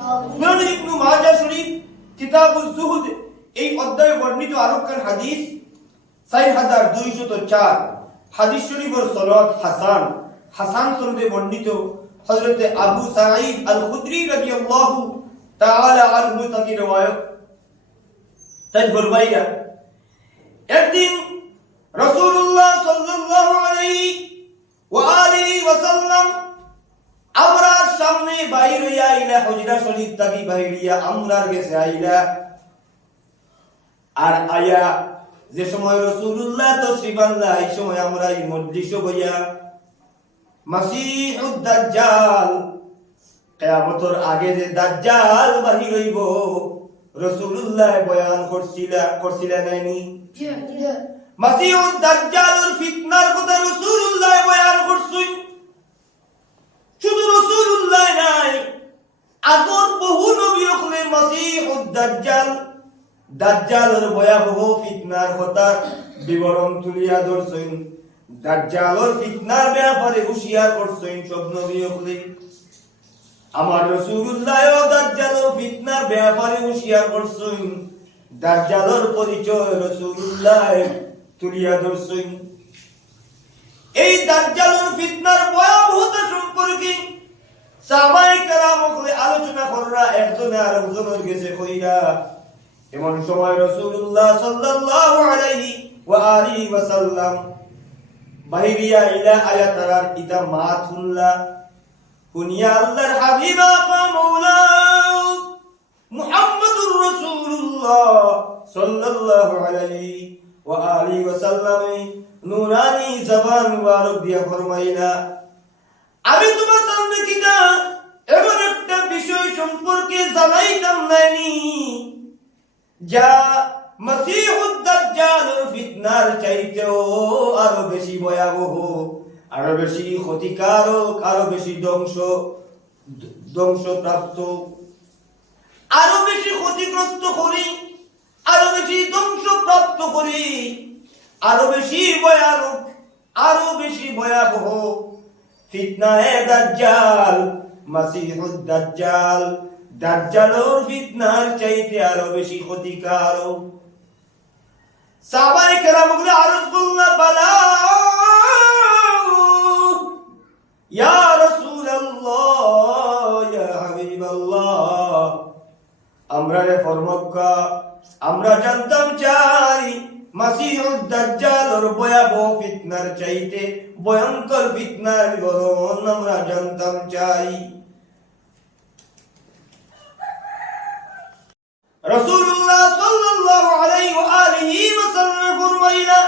সুনান ইবনু মাজাহ শরীফ কিতাবুজ জুহুদ এই অধ্যায়ে বর্ণিত আরকান হাদিস 4204 হাদিস শরীফের সনদ হাসান হাসান সনদে বর্ণিত, হযরতে আবু সাঈদ আল খুদরি রাদিয়াল্লাহু তাআলা আনহু থেকে রওয়ায়াত তাই ফরমাইয়া একদিন রাসূলুল্লাহ সাল্লাল্লাহু আলাইহি ওয়া আলিহি ওয়াসাল্লাম আমরা সামনে বাইর হইয়া আইলা হুজরা শরীফ থাকি বাইরিয়া আমরার গেছে আইলা। আর আয়া যে সময় রাসূলুল্লাহ তশরিফ আনলা এই সময় আমরা এই মজলিসে বইয়া মাসিহুদ দাজ্জাল কিয়ামতের আগে যে দাজ্জাল বাহির হইব রাসূলুল্লাহ বয়ান করছিলা করছিলা নাইনি? মাসিহুদ দাজ্জালের ফিতনার কথা রাসূলুল্লাহ বয়ান করছেন। শুধু রাসূলুল্লাহ নাই, আগর বহু নবী হলে মাসিহুদ দাজ্জাল। দাজ্জালের ভয়াবহ ফিতনার কথা বিবরণ তুলিয়া ধরছেন। দাজ্জালের ফিতনার ব্যাপারে হুঁশিয়ার করছেন সব নবী হলে আমার রাসূলুল্লাহ দাজ্জালের ফিতনার ব্যাপারে হুঁশিয়ার করছেন। দাজ্জালের পরিচয় রাসূলুল্লাহ তুলিয়া ধরছেন। এই দাজ্জালের ফিতনার ভয়াবহতা সম্পর্কে সাহাবায়ে কেরাম ওখানে আলোচনা কররা একজনে আরেকজনের গেছে কইরা, এমন সময় রাসূলুল্লাহ সাল্লাল্লাহু আলাইহি ওয়া আলিহি ওয়াসাল্লাম বাইরিয়া ইলা আয়াতারার ইতা মাতুল্লাহ কুনিয়া আল্লাহর হাবিবা কা মাওলা মুহাম্মাদুর রাসূলুল্লাহ সাল্লাল্লাহু আলাইহি আলিহি ওয়াসাল্লাম নুরানি জবান মুবারক দিয়া আমি তোমার কিনা এমন একটা বিষয় সম্পর্কে জানাইতাম নাইনি, যা মসিহুদ দাজ্জাল ফিতনার চাইতেও আরও বেশি ভয়াবহ, আরও বেশি ক্ষতিকারক, আরও বেশি ধ্বংস, ধ্বংসপ্রাপ্ত। আরও বেশি ক্ষতিগ্রস্ত করি আরও বেশি ধ্বংসপ্রাপ্ত করি। আরও বেশি ভয়ানক, আরও বেশি ভয়াবহ। দাজ্জাল, মাসিহুদ দাজ্জাল। দাজ্জালের ফিতনার চাইতে আরও বেশি ক্ষতিকারক। সাহাবায়ে কেরাম বলে আরজ করলা বালা ইয়া রাসূলুল্লাহ, ইয়া হাবিবাল্লাহ। আমরা ফরমক্কা আমরা জানতাম চাই মাসিহুদ দাজ্জালের ভয়াবহ ফিতনার চাইতে ভয়ঙ্কর ফিতনার বিবরণ আমরা জানতাম চাই রাসূলুল্লাহ সাল্লাল্লাহু আলাইহি ওয়া আলিহি ওয়াসাল্লাম ফরমাইলা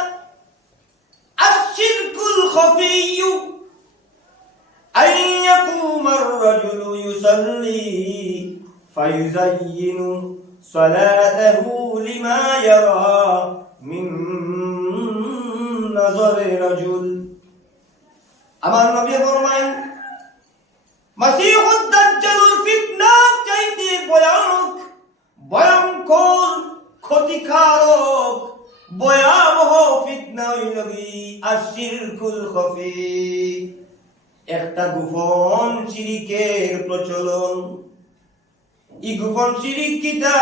আশ-শিরকুল খাফিয়্যু أن يقوم الرجل يصلي فيزين صلاته لما يرى من نظر رجل আমার নবী ফরমায় মাসিহুদ দাজ্জালুর ফিতনা চাইতে ভয়ানক ভয়ঙ্কর ক্ষতিকারক ভয়াবহ ফিতনা হইল কি আশিরকুল খফি একটা গোপন চিরিকের প্রচলন ই গোপন চিরিক কিতা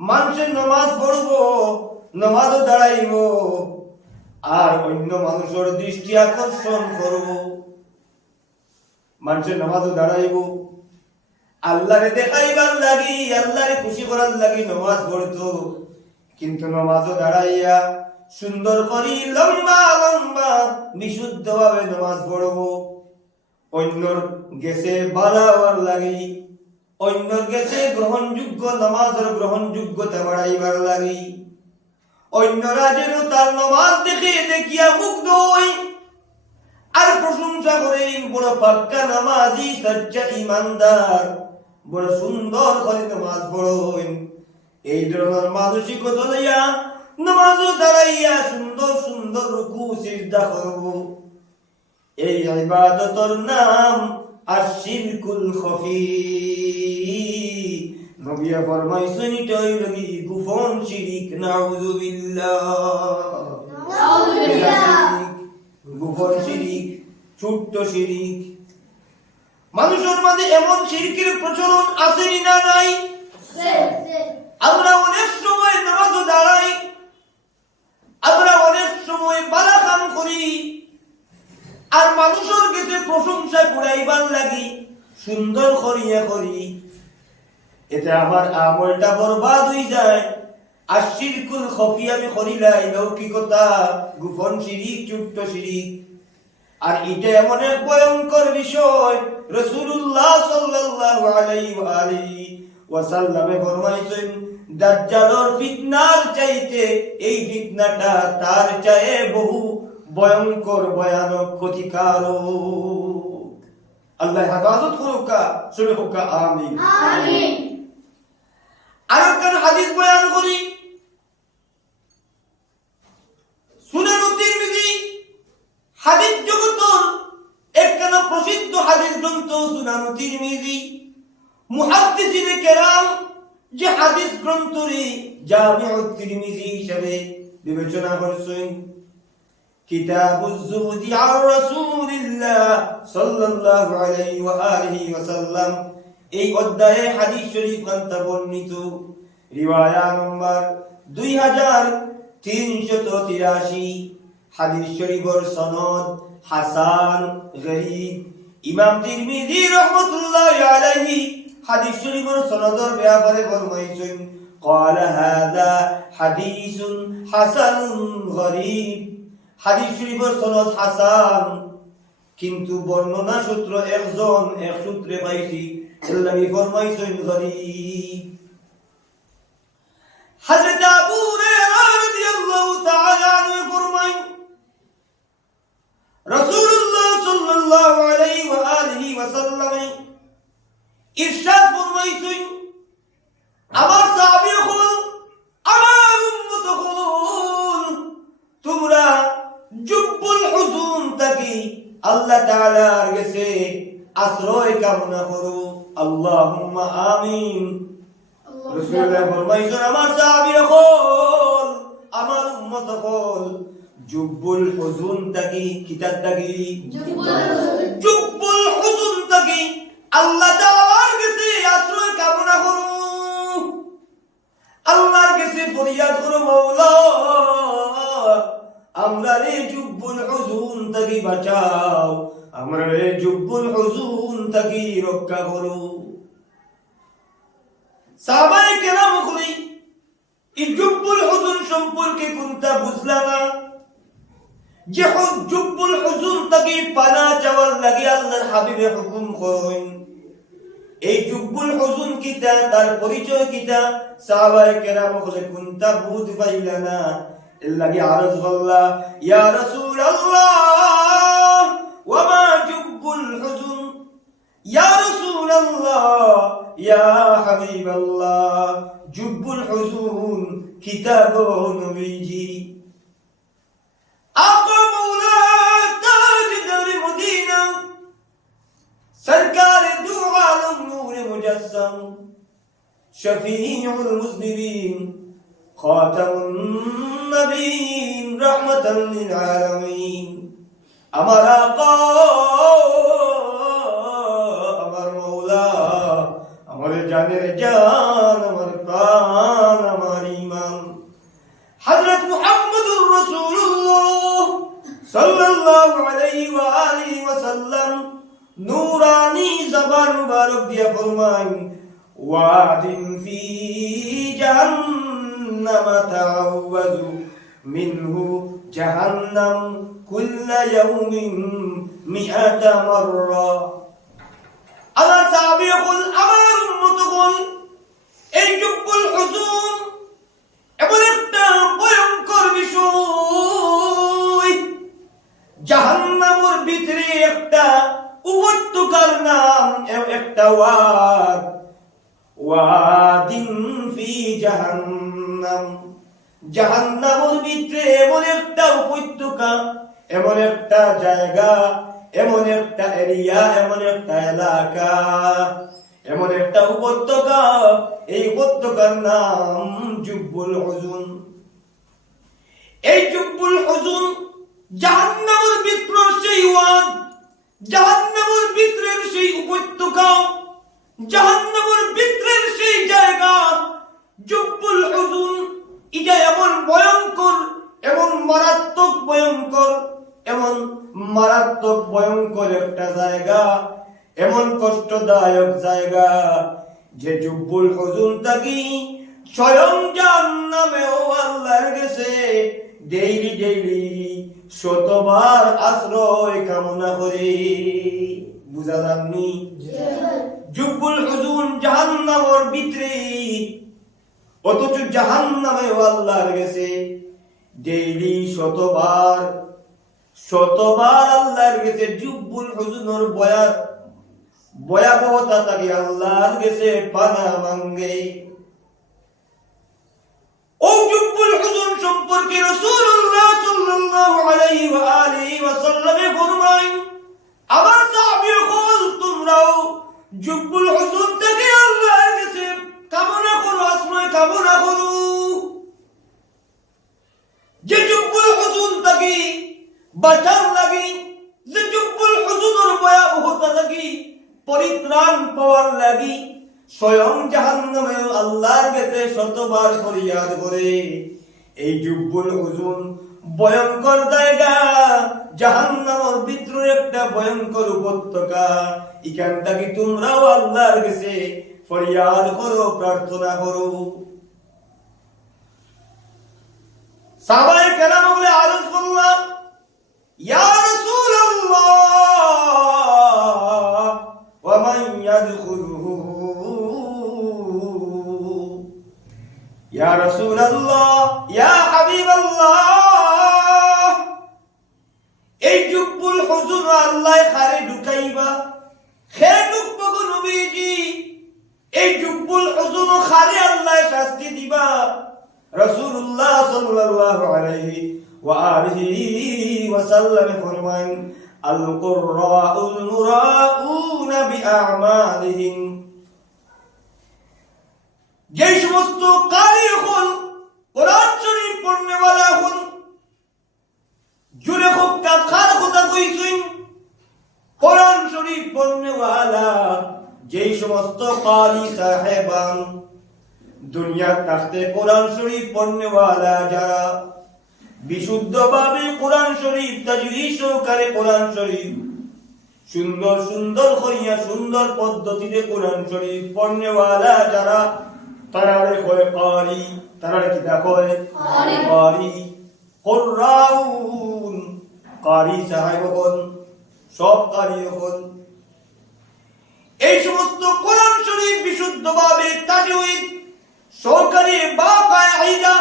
মানুষের নমাজ পড়ব নমাজও দাঁড়াইব, আর অন্য মানুষের দৃষ্টি আকর্ষণ করব। মানুষের নমাজও দাঁড়াইব। আল্লাহরে দেখাইবার লাগি, আল্লাহরে খুশি করার লাগি নমাজ পড়তো। কিন্তু নমাজও দাঁড়াইয়া সুন্দর করি লম্বা লম্বা বিশুদ্ধ ভাবে নমাজ পড়ব। অন্যর গেছে বাড়াবার লাগি অন্যর গেছে গ্রহণযোগ্য, নামাজের গ্রহণযোগ্যতা বাড়াইবার লাগি। অন্যরা যেন তার নামাজ দেখে দেখিয়া মুগ্ধ হই। আর প্রশংসা করেন, বড় পাক্কা নামাজি সচ্চা ইমানদার, বড় সুন্দর করে নামাজ পড়েন এই ধরনের মানসিকতা লইয়া নামাজও দাঁড়াইয়া সুন্দর সুন্দর রুকু, সিজদা করব। এই ইবাদতর নাম আশিরকুল খফি নবী ফরমাইছেন এটাই লাগি গুফন শিরিক। গুফন শিরিক ছোট্ট শিরিক। মানুষের মাঝে এমন শিরকির প্রচলন আসেনি না নাই? আমরা অনেক সময় নামাজও দাঁড়াই আমরা অনেক সময় বালাখান করি। আর মানুষের কাছে প্রশংসা করাইবার লাগি, সুন্দর করিয়া করি। এতে আমার আমলটা বরবাদ হয়ে যায়। আর শিরকুল আমি করিলাই লৌকিকতা, গোপন চুট্ট আর এটা এমন এক ভয়ঙ্কর বিষয় রসুল্লাহ সাল্লাল্লাহু আলাইহি ওয়া আলিহি ফরমাইছেন, দাজ্জালর ফিতনার চাইতে এই ফিতনাটা তার চাইতে বহু ভয়ঙ্কর ভয়ানক ক্ষতিকারক। আল্লাহ হেফাজত করুকা শুনে হোকা আমিন। আর একখান হাদিস বয়ান করি। হাদিস জগতর একখানা প্রসিদ্ধ হাদিস গ্রন্থ সুনান তিরমিজি মুহাদ্দিসিনে কেরাম যে হাদিস গ্রন্থরে জামিউ তিরমিজি হিসাবে বিবেচনা করছেন। كتاب الزهد عن رسول الله صلى الله عليه وآله وسلم এই অধ্যায়ে হাদিস শরীফ গ্রন্থ বর্ণিত রিওয়ায়া নম্বর দুই হাজার তিনশত তিরাশি হাদিস শরীফর সনদ হাসান গরিব ইমাম তিরমিজি রহমতুল্লাহ আলাইহি হাদিস শরীফর সনদর ব্যাপারে ফরমাইছেন قال هذا حديث حسن غريب হাদিস শরীফের সনদ হাসান। কিন্তু বর্ণনা সূত্র একজন, এক সূত্রে পাইছি, আল্লাহ ফরমাইছেন হযরত আবু হুরায়রা রাদিয়াল্লাহু তাআলা আনহু রাসূলুল্লাহ সাল্লাল্লাহু আলাইহি ওয়া আলিহি ওয়া সাল্লাম ইরশাদ ফরমাইছেন, আমার সাহাবী হল আমার উম্মত হল তোমরা জুব্বুল হুজুন তাকি আল্লাহ তাআলার কাছে আশ্রয় কামনা করো। আল্লাহুম্মা আমিন। রাসূলুল্লাহ ফরমাইছেন আমার সাহাবী হল আমার উম্মত হল জুব্বুল হুজুন তাকি কিতাব তাকি জুব্বুল হুজুন তাকি আল্লাহ তাআলার কাছে আশ্রয় কামনা করো। আল্লাহর কাছে ফরিয়াদ করো মৌলা। আমরা রে জুব্বুল হুজুন তাকি বাঁচাও। আমরা রে জুব্বুল হুজুন তাকি রক্ষা করো। সাহাবায়ে খুলি এই জুব্বুল হুজুন সম্পর্কে কোনটা বুঝলা না? যে জুব্বুল হুজুন তাকি পানা লাগে আল্লাহর হাবিবে হুকুম করেন, এই জুব্বুল হুজুন কিতা তার পরিচয় কিতা কুনতা বুঝ পাইলা না? إلا يا رسول الله يا رسول الله وما جب الحزن. يا رسول الله يا حبيب الله جب الحزن كتاب نبيجي. أقوم لا تاج دور المدينة سركار الدعاء النور مجسم. شفيع المذنبين আমার আমার মৌলা, আমার জানের জান, আমার প্রাণ, আমার ইমান হযরত মুহাম্মদুর রাসূলুল্লাহ সাল্লাল্লাহু আলাইহি ওয়া আলিহি ওয়া নূরানি জবান মুবারক দিয়ে ফরমান ওয়াদিন ফি জাহান্নাম। তাআওয়াযু মিনহু জাহান্নাম কুল্লা ইয়াউমিন মিআতা মাররা আমার সাহাবী হল আমার উম্মত হল এই হুজুম এমন একটা ভয়ঙ্কর বিষয়। জাহান্নামের ভিতরে একটা উপত্যকার নাম, একটা ওয়াদ। ওয়াদিন ফি জাহান্নাম। জাহান্নামের ভিতরে এমন একটা উপত্যকা, এমন একটা জায়গা, এমন একটা এরিয়া, এমন একটা এলাকা, এমন একটা উপত্যকা। এই উপত্যকার নাম জুব্বুল হুজুন। এই জুব্বুল হুজুন জাহান্নামের ভিতরের সেই ওয়াদ জাহান্নামের ভিতরের সেই উপত্যকা জাহান্নামের ভিতরের সেই জায়গা। জব্বুল হুজুন এটা এমন ভয়ঙ্কর এমন মারাত্মক ভয়ঙ্কর এমন মারাত্মক ভয়ঙ্কর একটা জায়গা এমন কষ্টদায়ক জায়গা যে জুব্বুল হুজুন তাকি স্বয়ং জাহান্নামেও আল্লাহর গেছে ডেইলি ডেইলি শতবার আশ্রয় কামনা করে। বুঝা যাননি? জুব্বুল হুজুন জাহান্নামের ভিতরে অথচ জাহান্নামে আল্লাহর গেছে ডেইলি শতবার শতবার আল্লাহর গেছে জুব্বুল হুজুনের বয়া ভয়াবহতা তাকে আল্লাহর গেছে পানা মাঙ্গে। ও জুব্বুল হুজুর সম্পর্কে রাসূলুল্লাহ সাল্লাল্লাহু আলাইহি ওয়া আলিহি ওয়া সাল্লামে ফরমায় সাহাবী তোমরাও জুব্বুল হুজুর থেকে আল্লাহর কাছে কামনা করো, আশ্রয় কামনা করো। যে জুব্বুল হুজুর থেকে, বাঁচার লাগি যে জুব্বুল হুজুরের ভয়াবহতা লাগি পরিত্রাণ পাওয়ার লাগি, স্বয়ং জাহান্নামে আল্লাহর কাছে শতবার ফরিয়াদ করে। এই জুব্বুল হুজুন ভয়ঙ্কর জায়গা, জাহান্নামের ভিতরে একটা ভয়ঙ্কর উপত্যকা। এখান থেকে তোমরাও আল্লাহর কাছে ফরিয়াদ করো, প্রার্থনা করো। সাহাবায়ে কেরাম বলে আরজ করলাম, ইয়া রাসূলুল্লাহ, ওয়া মান ইয়াদখুলুহু। ইয়া রাসূলুল্লাহ, ইয়া হাবিবাল্লাহ। রাসূলুল্লাহ সাল্লাল্লাহু আলাইহি ওয়া আলিহি ওয়া সাল্লাম ফরমান আল কুররাউল মুরাউনা বিআমালিহিম। যে সমস্ত কারি হন, কোরআন শরীফ পড়নেওয়ালা হন, জুড়ে হোক কা খার কথা কইছেন, কোরআন শরীফ পড়নেওয়ালা, যেই সমস্ত কারি সাহেবান দুনিয়ার তাখতে কোরআন শরীফ পড়নেওয়ালা যারা বিশুদ্ধভাবে কোরআন শরীফ তাজউইদ সহকারে কোরআন শরীফ সুন্দর সুন্দর করিয়া সুন্দর পদ্ধতিতে কোরআন শরীফ পড়নেওয়ালা যারা তারারে কয় কারি তারারে কি দেখয় কারি কোরআন কারি সাহেব হন সব কারি হন এই সমস্ত কোরআন শরীফ বিশুদ্ধভাবে তাজউইদ সহকারী বা কায়দা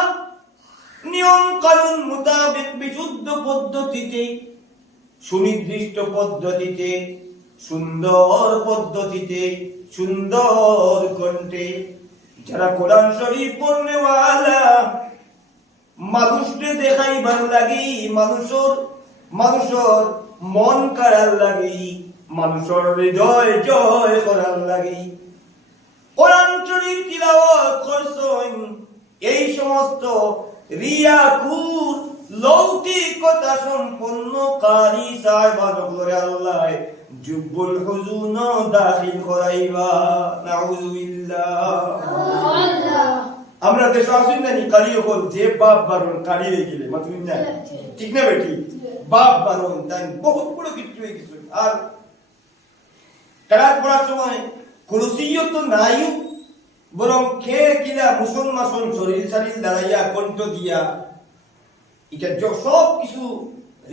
নিয়ম কানুন মোতাবেক বিশুদ্ধ পদ্ধতিতে, সুনির্দিষ্ট পদ্ধতিতে, সুন্দর পদ্ধতিতে, সুন্দর কণ্ঠে, যারা কোরআন শরীফ পড়নেওয়ালা, মানুষকে দেখাই দেখাইবার লাগি, মানুষের মানুষের মন কাড়ার লাগি, মানুষের হৃদয় জয় করার লাগি। কোরআন শরীফ তিলাওয়াত করছেন এই সমস্ত রিয়াকুর লৌকিকতা সম্পন্ন কারি সাহেবান করে আল্লাহ জুব্বুল হুজুন দাখিল করাইবা। নাউজুবিল্লাহ আমরা দেশ আসুন না কারি হল যে বাপ বারণ কারি হয়ে গেলে মাতুন না। ঠিক না বেটি? বাপ বারণ তাই বহুত বড় কিছু হয়ে গেছে। আর কেরাত পড়ার সময় কুরসিও তো নাই বরং খে কিলা মুসলমান শরীর শরীর দাঁড়াইয়া কণ্ঠ দিয়া এটা সব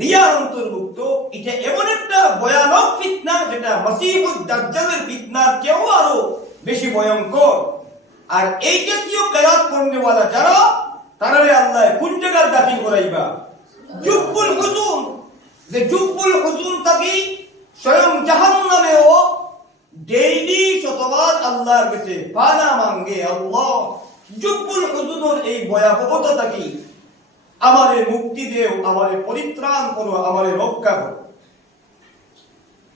রিয়ার অন্তর্ভুক্ত। এটা এমন একটা ভয়ানক ফিতনা যেটা মাসিহুদ দাজ্জালের ফিতনার চেয়েও আরও বেশি ভয়ঙ্কর। আর এই জাতীয় কেরাত পড়নেওয়ালা যারা, তারারে আল্লাহ কোন জায়গার দাখিল করাইবা। জুব্বুল হুজুম, যে জুব্বুল হুজুম তাকি স্বয়ং জাহান্নামেও ডেইলি শতবার আল্লাহর কাছে পানা মাঙ্গে, আল্লাহ, জুব্বুল হুজুরের এই ভয়াবহতা থাকি আমারে মুক্তি দেও, আমারে পরিত্রাণ করো, আমারে রক্ষা করো।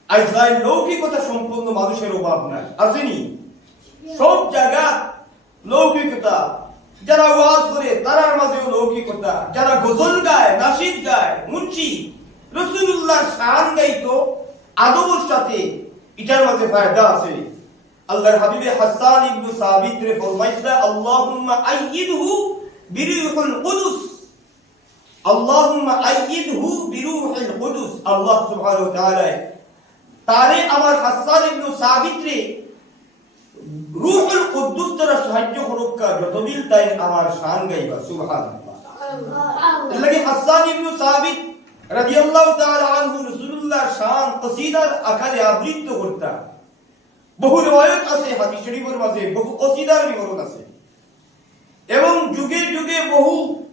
আজকাল লৌকিকতা সম্পন্ন মানুষের অভাব নাই আসেনি সব জায়গা লৌকিকতা। যারা ওয়াজ করে, তারার মাঝেও লৌকিকতা। যারা গজল গায়, নাসিদ গায়, মুন্সি রসুল্লাহ শান গাইতো, আদবর সাথে এটার মাঝে ফায়দা আছে। আল্লাহর হাবিবে হাসান ইবনু সাবিত রে ফরমাইছে আল্লাহুম্মা আইয়িদহু বিরুহুল কুদুস। আল্লাহুম্মা আইয়িদহু বিরুহুল কুদুস। আল্লাহ সুবহানাহু ওয়া তাআলা তারে আমার হাসান ইবনু সাবিত রে রূহুল কুদ্দুস দ্বারা সাহায্য করুক কা যতদিন তাই আমার শান গাইবা সুবহানাল্লাহ। লাগে হাসান ইবনু সাবিত রাদিয়াল্লাহু তাআলা আনহু রাসূলুল্লাহর শান কসিদার আকারে আবৃত্ত করতা বহু রিওয়ায়াত আছে বহু কসিদার বিবরণ আছে। এবং যুগে যুগে বহু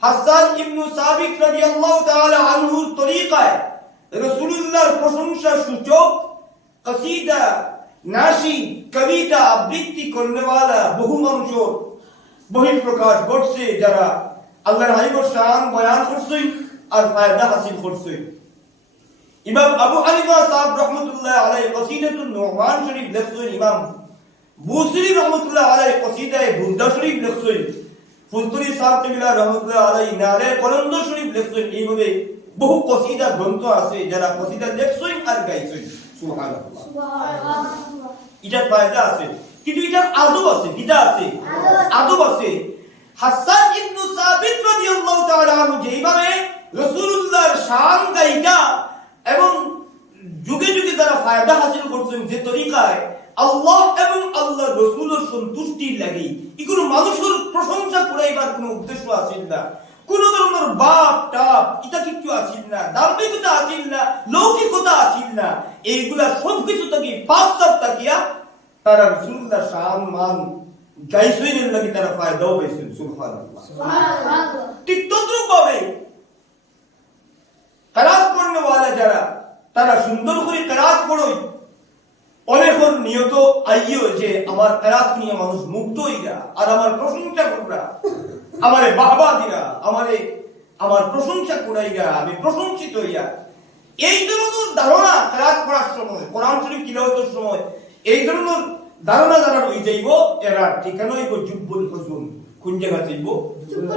হাসান সাবিত রাদিয়াল্লাহু তাআলা আনহুর তরিকায় রাসূলুল্লাহর প্রশংসা সূচক, কসিদা নাশি কবিতা আবৃত্তি করনে वाला বহু মানুষ বহির প্রকাশ ঘটছে যারা আল্লাহর হাবিবর শান বয়ান করছেন। আর ফায়দা হাসিল করছেন ইমাম আবু হানিফা সাহেব রহমতুল্লাহ আলাইহি কসিদাতুন নুমান শরীফ লেখছেন ইমাম বুসরি রহমতুল্লাহ আলাইহি কসিদায়ে বুরদা শরীফ লেখছেন ফুলতুরি সাহেব কিবলা রহমতুল্লাহ আলাইহি নারে কলন্দ শরীফ লেখছেন এইভাবে বহু কসিদা গ্রন্থ আছে যারা কসিদা লেখছেন আর গাইছেন। সুবহানাল্লাহ। এটার ফায়দা আছে কিন্তু এটার আদব আছে বিদা আছে আদব আছে। হাসান ইবনু সাবিত রাদিয়াল্লাহু তাআলা যেইভাবে রাসূলুল্লাহর শান গাইটা এবং যুগে যুগে তারা ফায়দা হাসিল করছেন যে তরিকায় আল্লাহ এবং আল্লাহ রসুলের সন্তুষ্টির লাগি এগুলো মানুষের প্রশংসা করাইবার কোনো উদ্দেশ্য আছে না। কোন ধরনের বাপ টাপ এটা কিছু আছিল না। দাম্ভিকতা আছিল না লৌকিকতা আছিল না। এইগুলা সব কিছু থাকি পাপ সাপ থাকিয়া তারা রসুল্লাহ শান মান গাইসইনের লাগি তারা ফায়দাও পাইছেন সুবহানাল্লাহ। ঠিক তদ্রুপ ভাবে কারাত পড়নে ওয়ালা যারা, তারা সুন্দর করে কারাত পড়ই। অনেকক্ষণ নিয়ত আইও যে আমার কারাত নিয়ে মানুষ মুগ্ধ হইরা আর আমার প্রশংসা কররা আমারে বাহবা দিরা আমারে, আমার প্রশংসা করাইরা আমি প্রশংসিত হইয়া এই ধরনের ধারণা কারাত পড়ার সময়, কোরআন শরীফ তিলাওয়াতের সময়, এই ধরনের ধারণা যারা রই যাইব, এরা ঠিকানা হইব জুব্বুল হুজুন কোন জায়গা যাইব?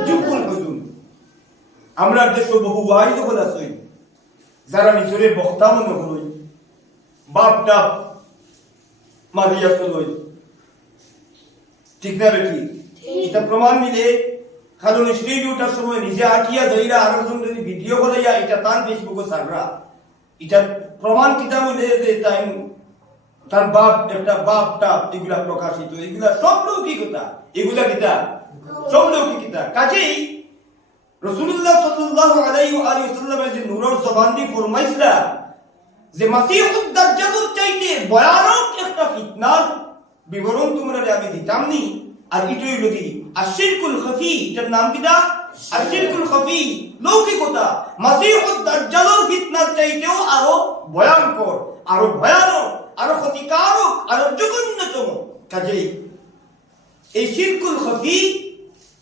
জুব্বুল হুজুন আমরা দেশ বহু ওয়াইজ হল আসই যারা নিজরে বক্তা মনে হই বাপ টাপ মারিয়া চলই ঠিক না বেটি? এটা প্রমাণ মিলে কারণ স্টেজ ওঠার সময় নিজে আটিয়া যাইরা আরও জন যদি ভিডিও করাইয়া এটা তার ফেসবুকে ছাড়রা এটা প্রমাণ কিতাব যে তাই তার বাপ একটা বাপ টাপ এগুলা প্রকাশিত এগুলা সব লৌকিকতা এগুলা কিতা সব লৌকিকতা কাজেই রাসূলুল্লাহ সাল্লাল্লাহু আলাইহি ওয়া আলিহি ওয়াসাল্লামের যে নূরের জবান দিয়ে ফরমাইছিলা যে মাসিহুদ দাজ্জালের চাইতে ভয়ানক একটা ফিতনার বিবরণ তোমরা আমি দিতাম নি। আর এটাই লগি আশিরকুল খফি, এটার নাম কিটা আশিরকুল খফি, লৌকিকতা। মাসিহুদ দাজ্জালের ফিতনার চাইতেও আরও ভয়ঙ্কর, আরও ভয়ানক, আরও ক্ষতিকারক, আরও জঘন্যতম। কাজেই এই শিরকুল খফি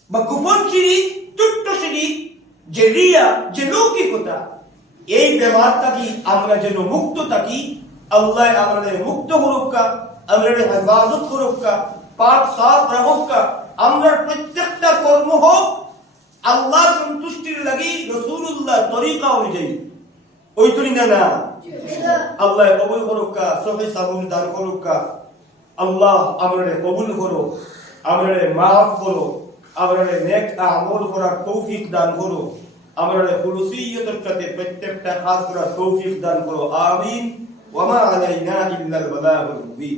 বা গোপন শিরিক ছোট্ট শিরিক যে রিয়া, যে লৌকিকতা, এই ব্যবহার থাকি আমরা যেন মুক্ত থাকি, আল্লাহ আমাদের মুক্ত হরক্কা আমাদের হেফাজত হরক্কা পাক সাফ রাখক্কা আমরা প্রত্যেকটা কর্ম হোক, আল্লাহ সন্তুষ্টির লাগি রসুল্লাহ তরিকা অনুযায়ী। ওই তরিকা না না? আল্লাহ কবুল করুকা সবে সাবুল দান করুকা, আল্লাহ আমরা কবুল করো আমরা মাফ করো আমরা নেক আমল করার তৌফিক দান করো আমরা খুলুসিয়তের সাথে প্রত্যেকটা খাস করার তৌফিক দান করো আমিন ওয়া মা আলাইনা ইল্লাল বালাগুল মুবিন